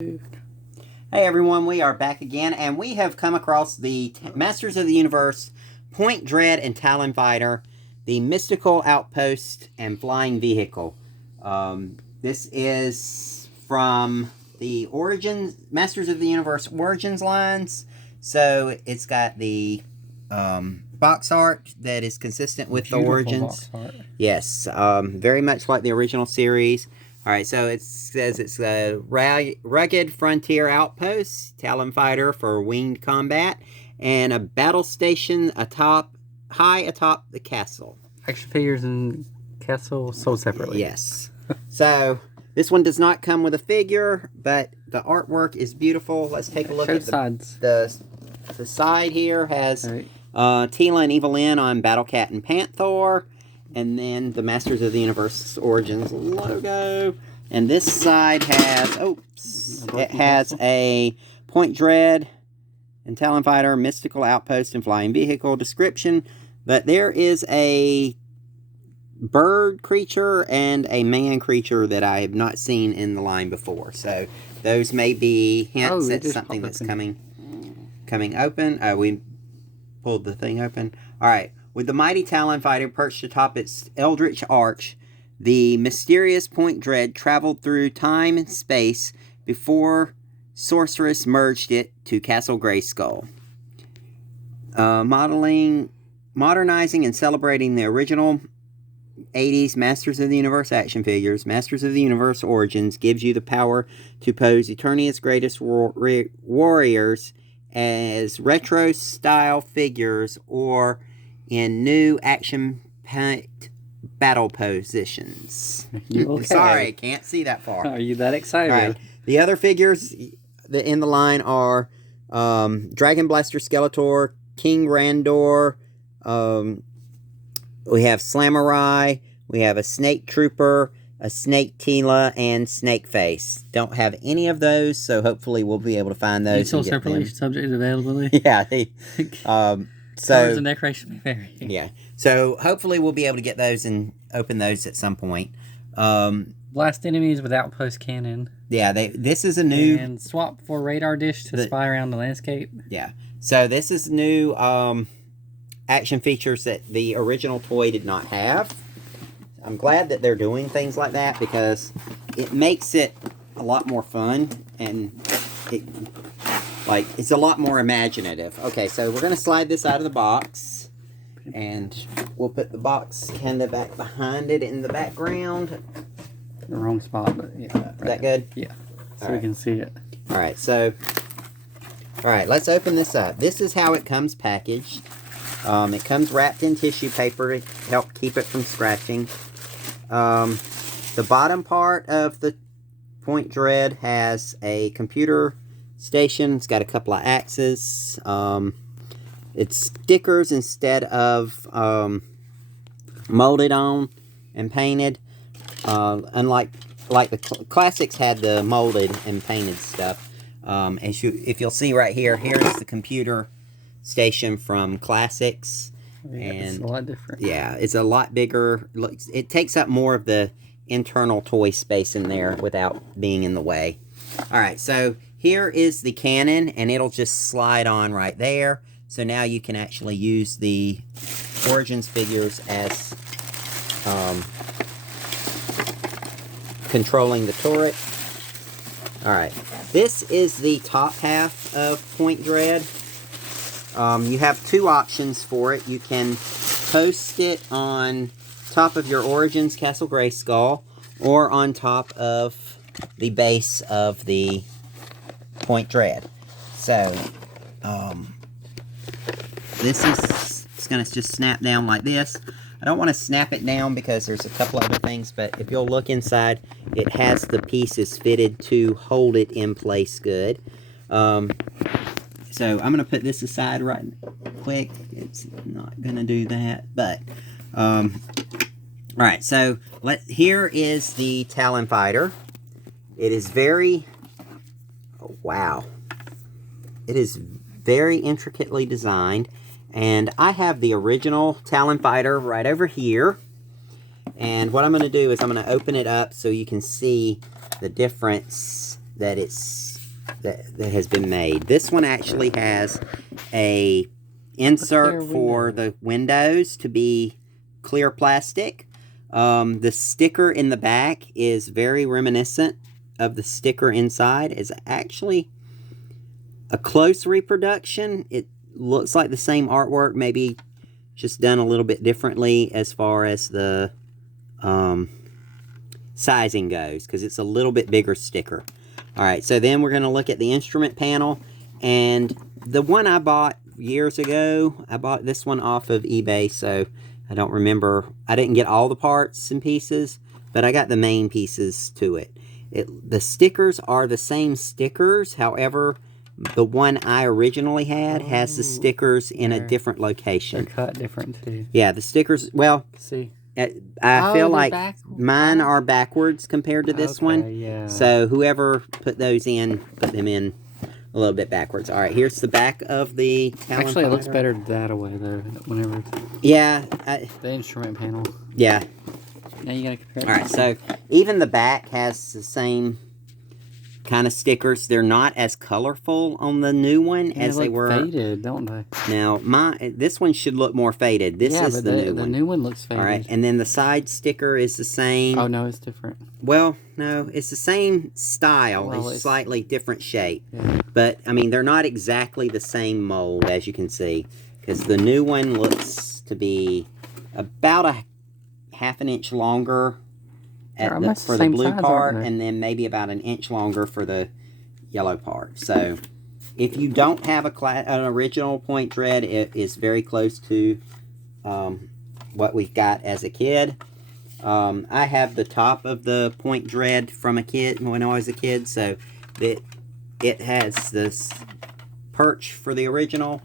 Hey everyone, we are back again, and we have come across the Masters of the Universe Point Dread and Talon Fighter, the Mystical Outpost and Flying Vehicle. This is from the Origins, Masters of the Universe Origins lines, so it's got the box art that is consistent with the Origins. Box art. Yes, very much like the original series. Alright, so it says it's a rugged frontier outpost, Talon Fighter for winged combat, and a battle station high atop the castle. Action figures and castle sold separately. Yes. So, this one does not come with a figure, but the artwork is beautiful. Let's take a look at the side here. Has Tila and Evelyn on Battle Cat and Panther. And then the Masters of the Universe Origins logo. And this side has, it has a Point Dread and Talon Fighter, Mystical Outpost, and Flying Vehicle description. But there is a bird creature and a man creature that I have not seen in the line before. So those may be hints at something that's coming open. We pulled the thing open. All right. With the mighty Talon Fighter perched atop its eldritch arch, the mysterious Point Dread traveled through time and space before Sorceress merged it to Castle Grayskull. Modernizing and celebrating the original 80s Masters of the Universe action figures, Masters of the Universe Origins gives you the power to pose Eternia's greatest warriors as retro-style figures or in new action-packed battle positions. Okay. Sorry, I can't see that far. Are you that excited? All right. The other figures in the line are Dragon Blaster Skeletor, King Randor, we have Slamurai, we have a Snake Trooper, a Snake Tila, and Snake Face. Don't have any of those, so hopefully we'll be able to find those. Each sold separately, subject to availability. Yeah, Colors and decoration may vary. Yeah. So hopefully we'll be able to get those and open those at some point. Blast enemies with outpost cannon. Yeah, this is a new... And swap for radar dish to spy around the landscape. Yeah. So this is new action features that the original toy did not have. I'm glad that they're doing things like that because it makes it a lot more fun and it's a lot more imaginative. Okay, so we're going to slide this out of the box. And we'll put the box kind of back behind it in the background. The wrong spot, but yeah. Is that good? Yeah. So we can see it. Alright, so... Alright, let's open this up. This is how it comes packaged. It comes wrapped in tissue paper to help keep it from scratching. The bottom part of the Point Dread has a computer station. It's got a couple of axes. It's stickers instead of molded on and painted. Unlike the classics had the molded and painted stuff. If you'll see right here, here's the computer station from classics. Yeah, and it's a lot different. Yeah, it's a lot bigger. It takes up more of the internal toy space in there without being in the way. Alright, so here is the cannon, and it'll just slide on right there. So now you can actually use the Origins figures as controlling the turret. Alright, this is the top half of Point Dread. You have two options for it. You can post it on top of your Origins Castle Grayskull or on top of the base of the Point Dread. So, this is going to just snap down like this. I don't want to snap it down because there's a couple other things, but if you'll look inside, it has the pieces fitted to hold it in place good. So I'm going to put this aside right quick. It's not going to do that, but alright, so here is the Talon Fighter. It is very, wow, it is very intricately designed, and I have the original Talon Fighter right over here, and what I'm going to do is I'm going to open it up so you can see the difference that it's that has been made. This one actually has a insert for the windows to be clear plastic. The sticker in the back is very reminiscent of the sticker inside. It's actually a close reproduction. It looks like the same artwork, maybe just done a little bit differently as far as the sizing goes, because it's a little bit bigger sticker. Alright, so then we're going to look at the instrument panel, and the one I bought years ago, I bought this one off of eBay, so I don't remember, I didn't get all the parts and pieces, but I got the main pieces to it. The stickers are the same stickers, however, the one I originally had has the stickers in a different location. They're cut different too. Yeah, the stickers, well, see, I feel like mine are backwards compared to this one. Yeah. So whoever put those in, put them in a little bit backwards. All right, here's the back of the Talon Actually, fighter. It looks better that way though. Whenever. Yeah. The instrument panel. Yeah. Now you gotta compare. All right, so even the back has the same kind of stickers. They're not as colorful on the new one as they were. Faded, don't they? Now, this one should look more faded. This is the new one. The new one looks faded. All right, and then the side sticker is the same. Oh no, it's different. Well, no, it's the same style. Well, it's slightly different shape. Yeah. But I mean, they're not exactly the same mold, as you can see, because the new one looks to be about a half an inch longer for the blue part, and then maybe about an inch longer for the yellow part. So if you don't have an original point dread, it is very close to what we got as a kid. I have the top of the point dread from when I was a kid, so it has this perch for the original.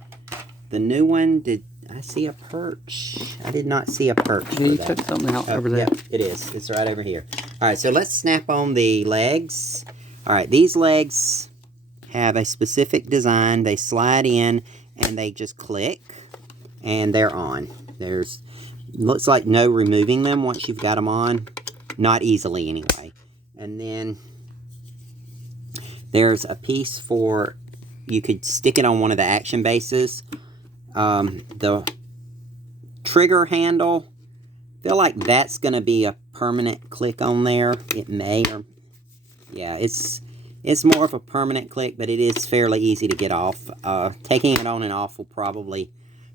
The new one, did I see a perch? I did not see a perch. Yeah, you took something out over there. Yep, it is. It's right over here. All right, so let's snap on the legs. All right, these legs have a specific design. They slide in and they just click, and they're on. Looks like no removing them once you've got them on. Not easily, anyway. And then there's a piece for, you could stick it on one of the action bases. The trigger handle, I feel like that's going to be a permanent click on there. It may, or yeah, it's more of a permanent click, but it is fairly easy to get off. Taking it on and off will probably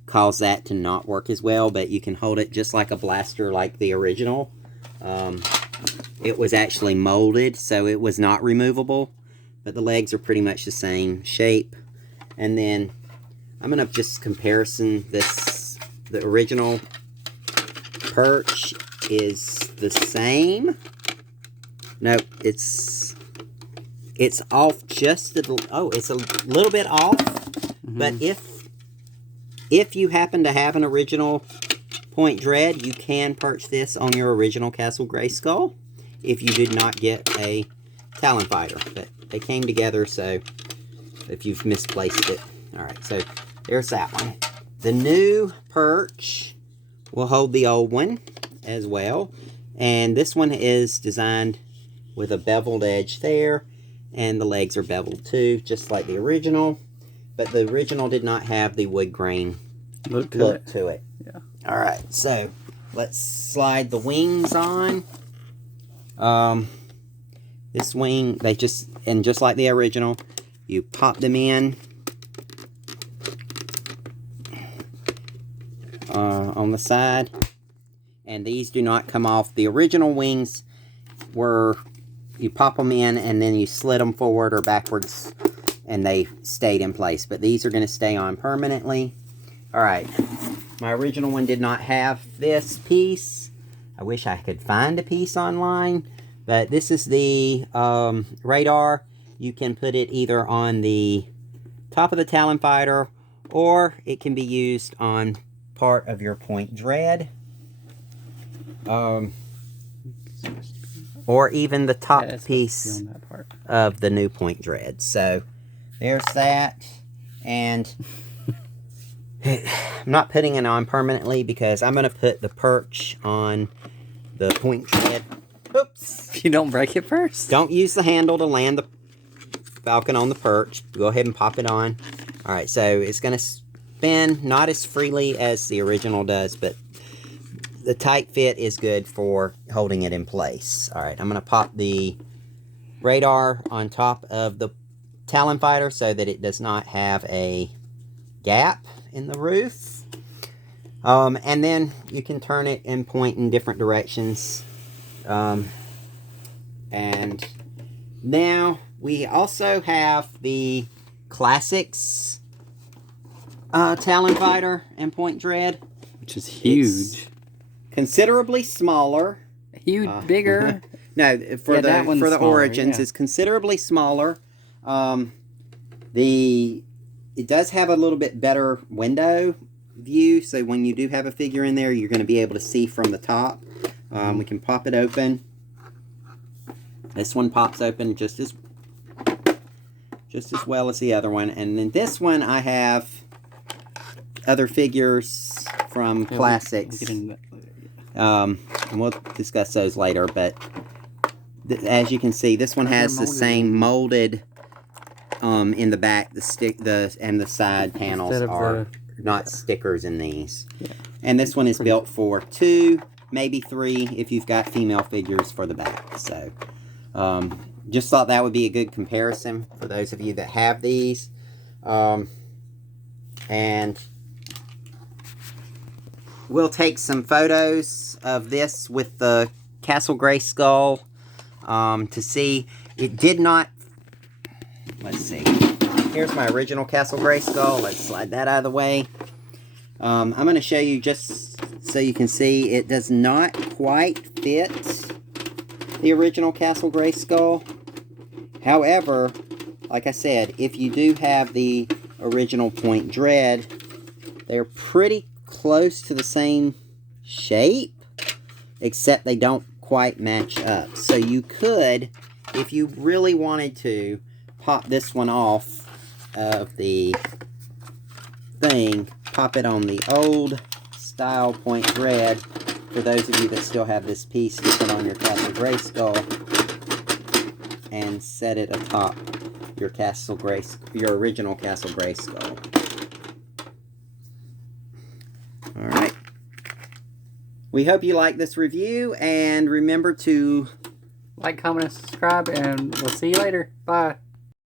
cause that to not work as well, but you can hold it just like a blaster like the original. It was actually molded, so it was not removable, but the legs are pretty much the same shape. And then I'm going to just comparison this. The original perch is the same. Nope, it's off just a little. Oh, it's a little bit off. Mm-hmm. But if you happen to have an original point dread, you can perch this on your original Castle Grayskull if you did not get a Talon fighter. But they came together, so if you've misplaced it. Alright, so there's that one. The new perch will hold the old one as well. And this one is designed with a beveled edge there. And the legs are beveled too, just like the original. But the original did not have the wood grain look to it. Yeah. Alright, so let's slide the wings on. This wing, just like the original, you pop them in on the side, and these do not come off. The original wings were, you pop them in and then you slid them forward or backwards and they stayed in place, but these are going to stay on permanently. Alright, my original one did not have this piece. I wish I could find a piece online, but this is the radar. You can put it either on the top of the Talon fighter, or it can be used on part of your point dread, or even the top piece of the new point dread. So there's that, and I'm not putting it on permanently because I'm going to put the perch on the point dread. Oops! If you don't break it first. Don't use the handle to land Falcon on the perch. Go ahead and pop it on. Alright, so it's going to spin not as freely as the original does, but the tight fit is good for holding it in place. Alright, I'm going to pop the radar on top of the Talon fighter so that it does not have a gap in the roof. And then you can turn it and point in different directions. And now we also have the Classics Talon fighter and point dread, which is huge. It's considerably smaller. Huge, bigger. No, for the Origins, it's considerably smaller. It does have a little bit better window view, so when you do have a figure in there, you're going to be able to see from the top. We can pop it open. This one pops open just as well as the other one, and then this one I have other figures from Classics. And we'll discuss those later, but as you can see, this one has the same molded in the back, and the side panels are not stickers in these. Yeah. And this one is built for 2, maybe 3 if you've got female figures for the back. So just thought that would be a good comparison for those of you that have these. And we'll take some photos of this with the Castle Grayskull to see. It did not. Let's see. Here's my original Castle Grayskull. Let's slide that out of the way. I'm going to show you just so you can see it does not quite fit the original Castle Grayskull. However, like I said, if you do have the original Point Dread, they're pretty close to the same shape, except they don't quite match up. So you could, if you really wanted to, pop this one off of the thing, pop it on the old style Point Dread, for those of you that still have this piece, you put on your Castle Grayskull and set it atop your original Castle Grayskull. Alright. We hope you like this review, and remember to like, comment, and subscribe, and we'll see you later. Bye.